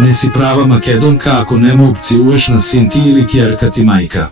Ne si prava Makedonka ako ne mogci uveš na sin ti ili kjerka ti majka.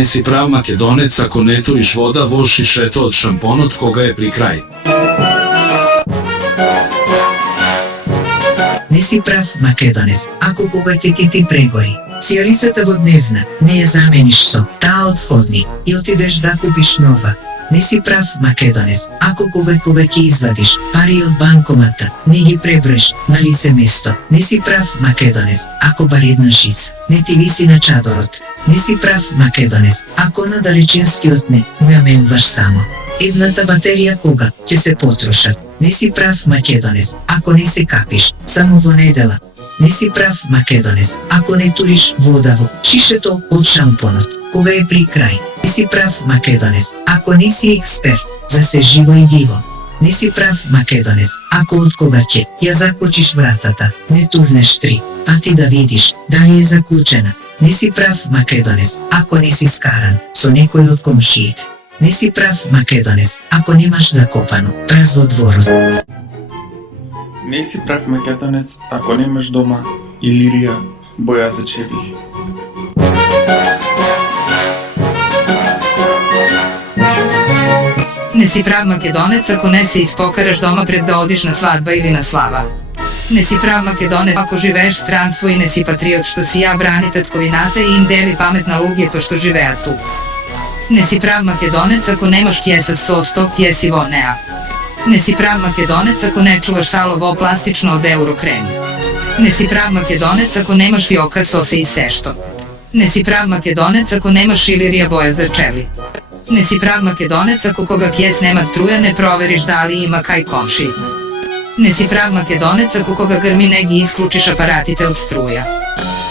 Ne si prav Makedonec ako ne turiš voda voši šeto od šamponot koga je pri kraj. Ne si prav Makedonec ako koga će ti pregori. Сијалицата во дневна, не ја замениш со таа од сходник и отидеш да купиш нова. Не си прав Македонец, ако кога ќе извадиш пари од банкомата, не ги преброиш на лице место. Не си прав Македонец, ако бар една жица не ти виси на чадорот. Не си прав Македонец, ако на далечинскиот не му ја менуваш само едната батерија кога ќе се потрошат. Не си прав Македонец, ако не се капиш само во недела. Не си прав Македонец, ако не туриш вода во шишето од шампонот кога е при крај. Не си прав Македонец, ако не си експерт за се живо и диво. Не си прав Македонец, ако од кога ќе ја закочиш вратата, не турнеш 3 пати да видиш дали е заклучена. Не си прав Македонец, ако не си скаран со некој од комшиите. Не си прав Македонец, ако немаш закопано празно дворот. Не си прав Македонец, ако немаш дома илирија боја за черли. Не си прав Македонец, ако не се испокараш дома пред да одиш на свадба или на слава. Не си прав Македонец, ако живееш странство и не си патриот, што си ја брани татковината и им дели памет на луѓето што живеат тук. Не си прав Македонец, ако немаш кјеса со 100 кјеси во неа. Не си прав Македонец, ако не чуваш сало во пластично од Еврокрем. Не си прав Македонец, ако немаш фиока сосе и сешто. Не си прав Македонец, ако немаш илирија боја за чели. Не си прав Македонец, ако кога кјес нема труја не провериш дали има кај комши. Не си прав Македонец, ако кога грми не ги исклучиш апаратите од струја.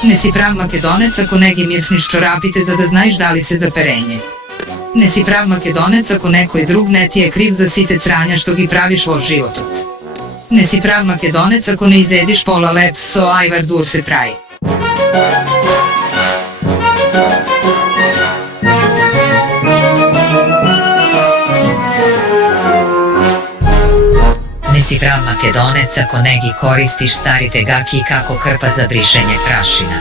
Не си прав Македонец, ако не ги мирсниш чорапите за да знаеш дали се за перење. Не си прав Македонец, ако некој друг не ти е крив за сите црања што ги правиш во животот. Не си прав Македонец, ако не изедиш пола леп со ајвар дур се прај. Не си прав Македонец, ако не ги користиш старите гаки како крпа за бришење прашина.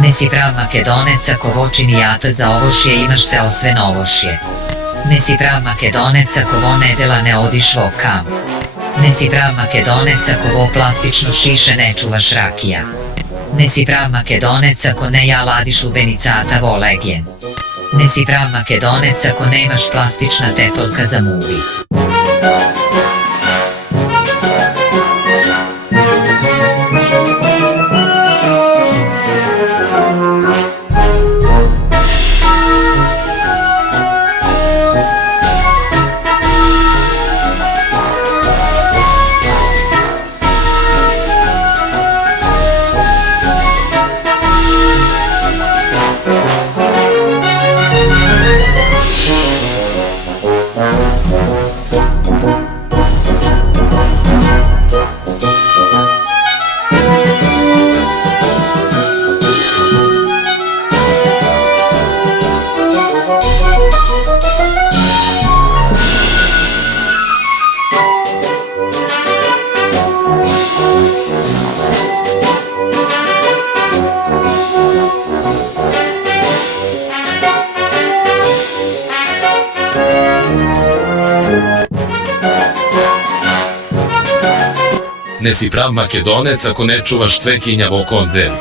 Не си прав Македонец, ако во чинијата за овошје имаш се освен овошје. Не си прав Македонец, ако во недела не одиш во кам. Не си прав Македонец, ако во пластично шише не чуваш ракија. Не си прав Македонец, ако не ја ладиш лубеницата во легјен. Не си прав Македонец, ако немаш пластична тепелка за муви. Ne si prav Makedonec ako ne čuvaš cvekinja vo konzervi.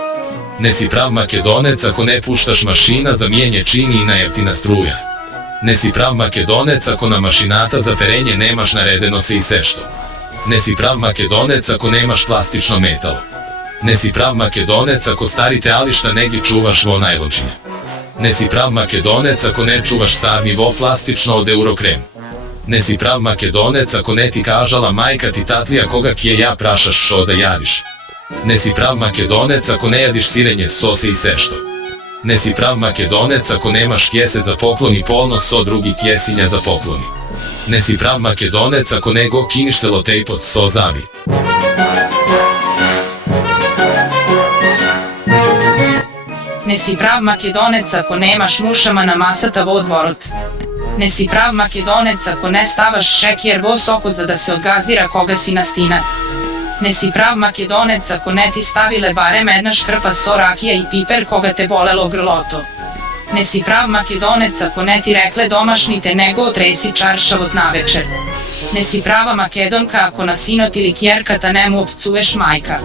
Ne si prav Makedonec ako ne puštaš mašina za mijenje čini i na jeftina struja. Ne si prav Makedonec ako na mašinata za perenje nemaš naredeno se i sešto. Ne si prav Makedonec ako nemaš plastično metalo. Ne si prav Makedonec ako starite ališta negi čuvaš vo najločije. Ne si prav Makedonec ako ne čuvaš sarmi vo plastično od Eurokrem. Ne si prav Makedonec ako ne ti kažala majka ti tatlija koga kje ja prašaš šo da jadiš. Ne si prav Makedonec ako ne jadiš sirenje sose i sešto. Ne si prav Makedonec ako nemaš kjese za pokloni polno so drugi kjesinja za pokloni. Ne si prav Makedonec ako ne go kiniš selotejpot so zavi. Ne si prav Makedonec ako nemaš mušama namasata vodvorot. Ne si prav Makedonec ako ne stavaš šekjer vo sokot za da se odgazira koga si nastina. Ne si prav Makedonec ako ne ti stavile barem jedna škrpa so rakija i piper koga te bolelo grloto. Ne si prav Makedonec ako ne ti rekle domašnite nego otresi čaršavot navečer. Ne si prava Makedonka ako na sinot ili kjerkata nemu opcuješ majka.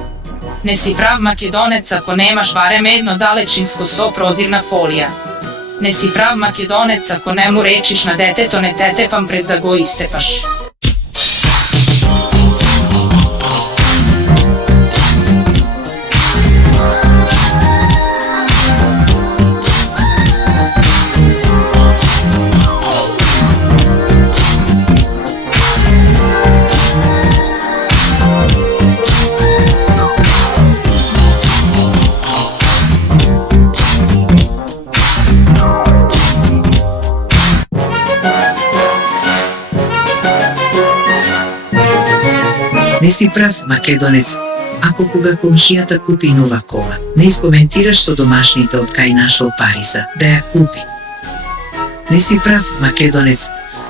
Ne si prav Makedonec ako nemaš barem jedno dalečinsko so prozirna folija. Ne si prav Makedonec ako ne mu rečiš na deteto ne tetepam pred da go istepaš. Ne si prav Makedonec, ako koga komšijata kupi nova kova, ne iskomentiraš so domašните od kaj našao Parisa, da ja kupi. Ne si prav Makedonec,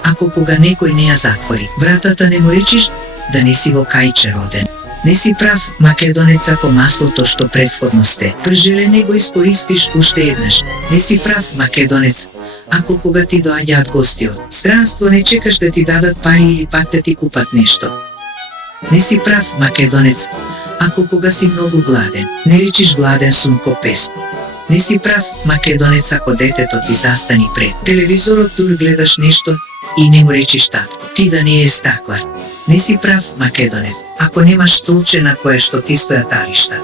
ako koga nekoj neja zatvori, vratata ne mu rečiš da nisi vo kajče roden. Ne si prav Makedonec ako maslo to što prethodno ste, pržele nego iskoristiš ušte jednaš. Ne si prav Makedonec, ako koga ti doađat gostio, stranstvo ne čekaš da ti dadat pari ili pak da ti kupat nešto. Ne si prav Makedonec, ako koga si mnogo gladen, ne rečiš gladen sum ko pes. Ne si prav Makedonec ako deteto ti zastani pred televizorot tur gledaš nešto i ne mu rečiš tatko, ti da nije staklar. Ne si prav Makedonec, ako nemaš stolče na koje što ti stoja tališta.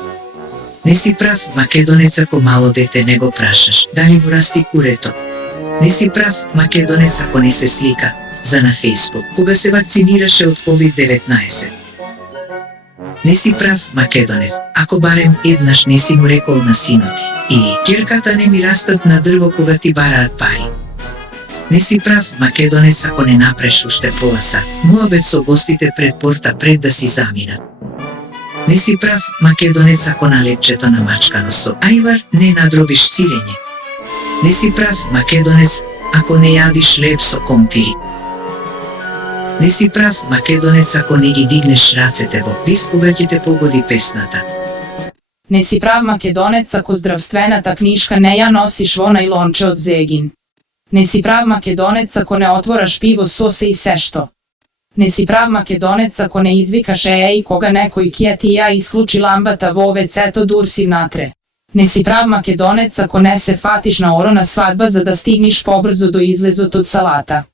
Ne si prav Makedonec ako malo dete nego prašaš, da li mu rasti kureto. Ne si prav Makedonec ako ne se slika za na Facebook, koga se vakciniraše od COVID-19. Ne si prav Makedonec, ako barem jednaš nisi mu rekol na sinoti i kjerkata ne mi rastat na drvo koga ti baraat pari. Ne si prav Makedonec ako ne napreš ušte pola sat, muabet so gostite pred porta pred da si zaminat. Ne si prav Makedonec ako na lepčeto namačkano so, ajvar ne nadrobiš sirenje. Ne si prav Makedonec ako ne jadiš lep so kompiri. Ne si prav Makedonec ako ne gi digneš racete vo pis koga će te pogodi pesnata. Ne si prav Makedonec ako zdravstvenata knjiška ne ja nosiš vo najlonče od zegin. Ne si prav Makedonec ako ne otvoraš pivo sose i sešto. Ne si prav Makedonec ako ne izvikaš i koga nekoj kjeti ja isključi lambata vo veceto dursiv natre. Ne si prav Makedonec ako ne se fatiš na orona svadba za da stigniš pobrzo do izlezot od salata.